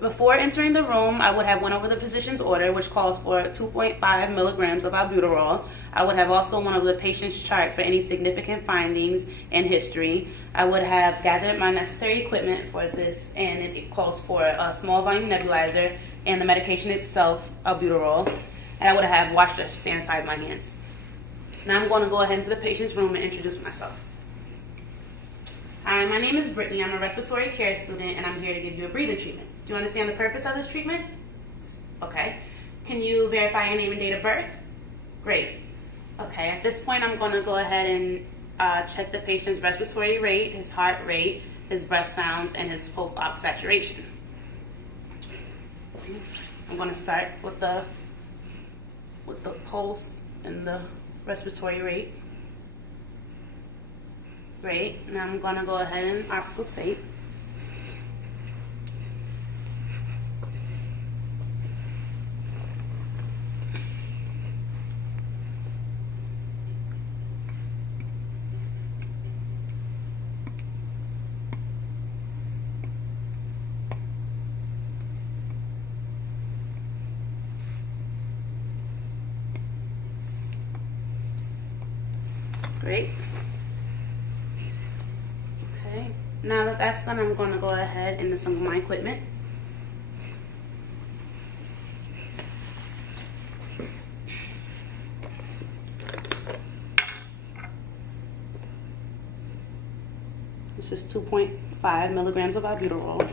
Before entering the room, I would have went over the physician's order, which calls for 2.5 milligrams of albuterol. I would have also went over the patient's chart for any significant findings and history. I would have gathered my necessary equipment for this, and it calls for a small volume nebulizer and the medication itself, albuterol. And I would have washed or sanitized my hands. Now I'm going to go ahead into the patient's room and introduce myself. Hi, my name is Brittany. I'm a respiratory care student, and I'm here to give you a breathing treatment. Do you understand the purpose of this treatment? Okay. Can you verify your name and date of birth? Great. Okay, at this point I'm going to go ahead and check the patient's respiratory rate, his heart rate, his breath sounds, and his pulse ox saturation. I'm going to start with the pulse and the respiratory rate. Great. Now I'm going to go ahead and auscultate. Great. Okay, now that that's done, I'm going to go ahead into some of my equipment. This is 2.5 milligrams of albuterol.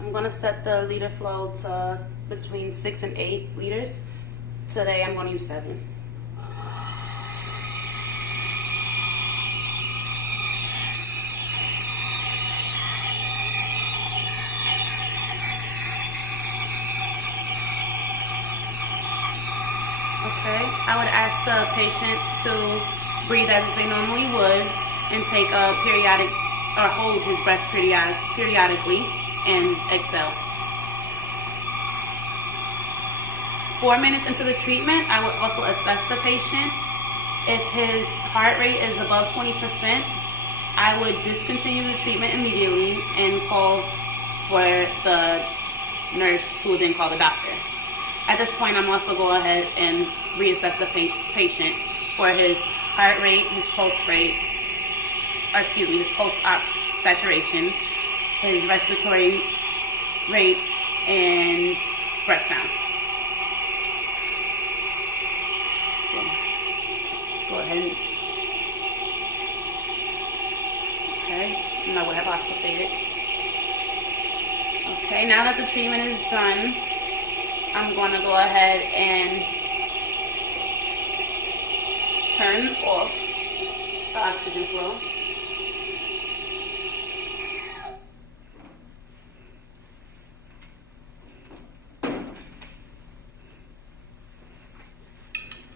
I'm going to set the liter flow to between 6 and 8 liters. Today I'm going to use 7. Okay, I would ask the patient to breathe as they normally would and take a periodic, or hold his breath periodically. And exhale. 4 minutes into the treatment, I would also assess the patient. If his heart rate is above 20%, I would discontinue the treatment immediately and call for the nurse, who would then call the doctor. At this point, I'm also go ahead and reassess the patient for his heart rate, his pulse rate, his pulse ox saturation, his respiratory rates, and breath sounds. So, go ahead. Okay, and I would have auscultated. Okay, now that the treatment is done, I'm going to go ahead and turn off the oxygen flow.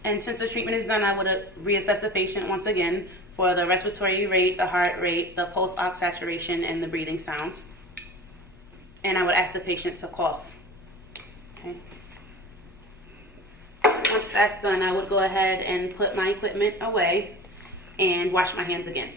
And since the treatment is done, I would reassess the patient once again for the respiratory rate, the heart rate, the pulse ox saturation, and the breathing sounds. And I would ask the patient to cough. Okay. Once that's done, I would go ahead and put my equipment away and wash my hands again.